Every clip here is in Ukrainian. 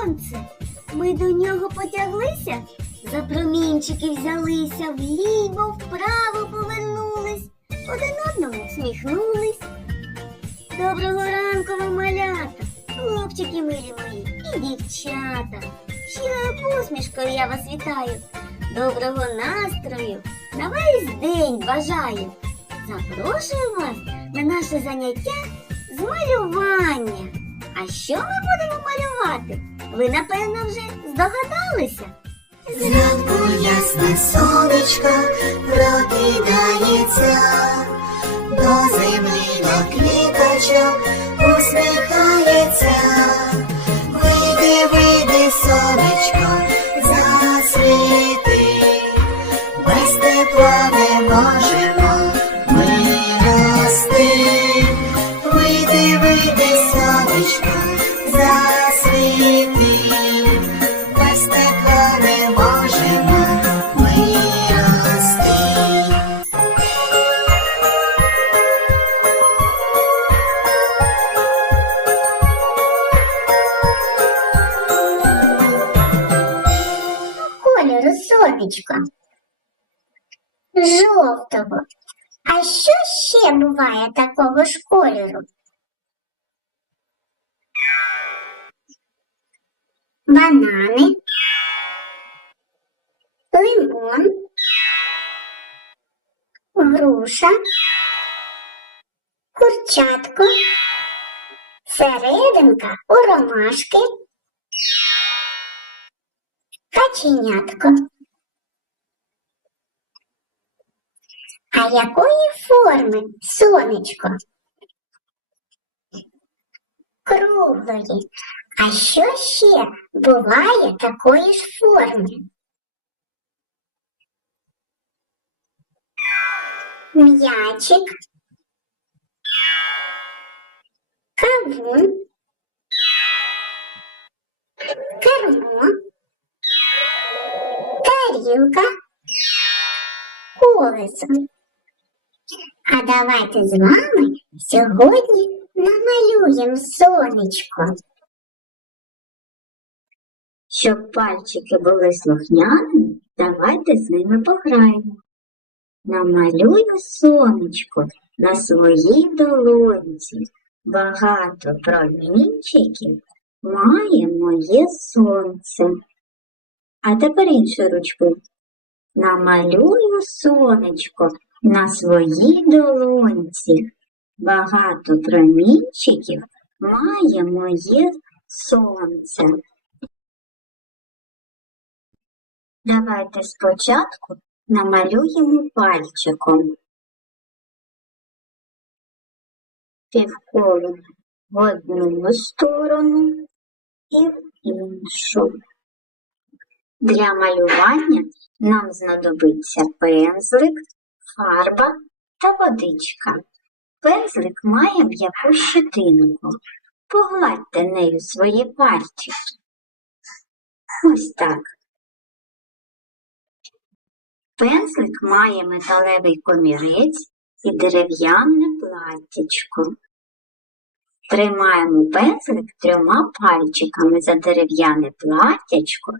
сонце. Ми до нього потяглися, за промінчики взялися, вліво, вправо повернулись, один одному всміхнулись. Доброго ранку, вам, малята, хлопчики милі мої і дівчата. Щирою посмішкою я вас вітаю. Доброго настрою на весь день бажаю. Запрошую вас на наше заняття з малювання. А що ми будемо малювати? Ви, напевно, вже здогадалися? Зранку ясне сонечко прокидається, до землі на квіточок усміхається. Вийди, вийди, сонечко, засвіти, без тепла не можемо ми рости. Вийди, вийди, сонечко, засвіти, Кольору. Жовтого. А що ще буває такого ж кольору? Банани, лимон, груша, курчатко, серединка у ромашки, каченятко. А якої форми сонечко? Круглої. А що ще буває такої ж форми? М'ячик, кавун, кермо, тарілка, колесо. А давайте з вами сьогодні намалюємо сонечко. Щоб пальчики були слухняними, давайте з ними пограємо. Намалюю сонечко на своїй долонці. Багато промінчиків має моє сонце. А тепер іншою ручкою. Намалюю сонечко на своїй долонці. Багато промінчиків має моє сонце. Давайте спочатку намалюємо пальчиком. Півколо в одну сторону і в іншу. Для малювання нам знадобиться пензлик, фарба та водичка. Пензлик має м'яку щетинку. Погладьте нею свої пальчики. Ось так. Пензлик має металевий комірець і дерев'яне платтячко. Тримаємо пензлик трьома пальчиками за дерев'яне платтячко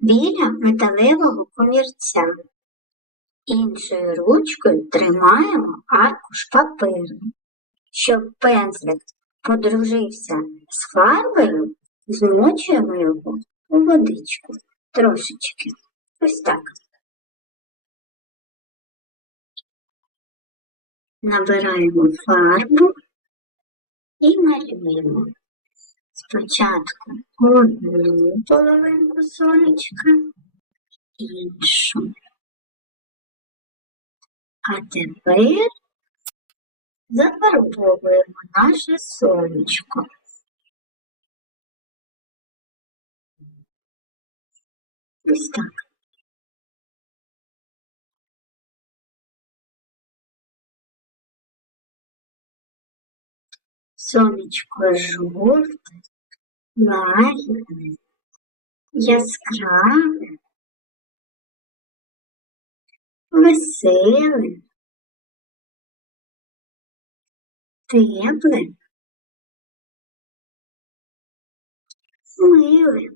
біля металевого комірця. Іншою ручкою тримаємо аркуш паперу. Щоб пензлик подружився з фарбою, змочуємо його у водичку трошечки. Ось так. Набираємо фарбу і малюємо. Спочатку одну половинку сонечка, іншу. А тепер зафарбовуємо наше сонечко. Ось так. Сонечко жовте, лагідне, яскраве, веселе, тепле, миле.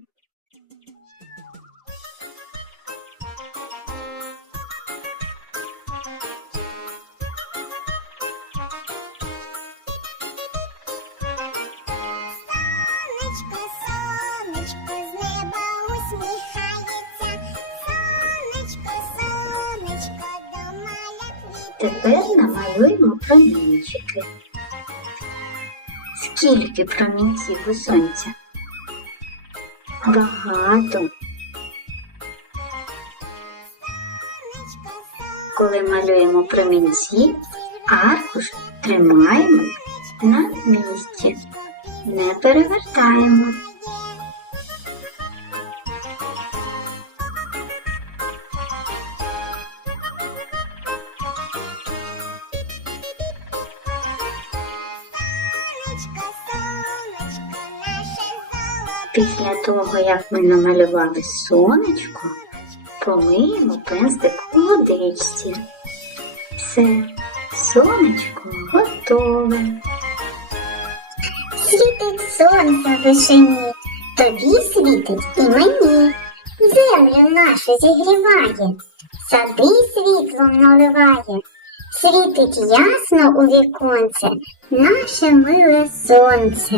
Сонечко, сонечко, Тепер намалюємо промінчики. Скільки промінців у сонця? Багато. Коли малюємо промінці, аркуш тримаємо на місці. Не перевертаємо. Після того, як ми намалювали сонечко, помиємо пензлик у водичці. Все, сонечко готове. Світить сонце в вишині, тобі світить і мені. Землю нашу зігріває, сади світлом наливає. Світить ясно у віконце наше миле сонце.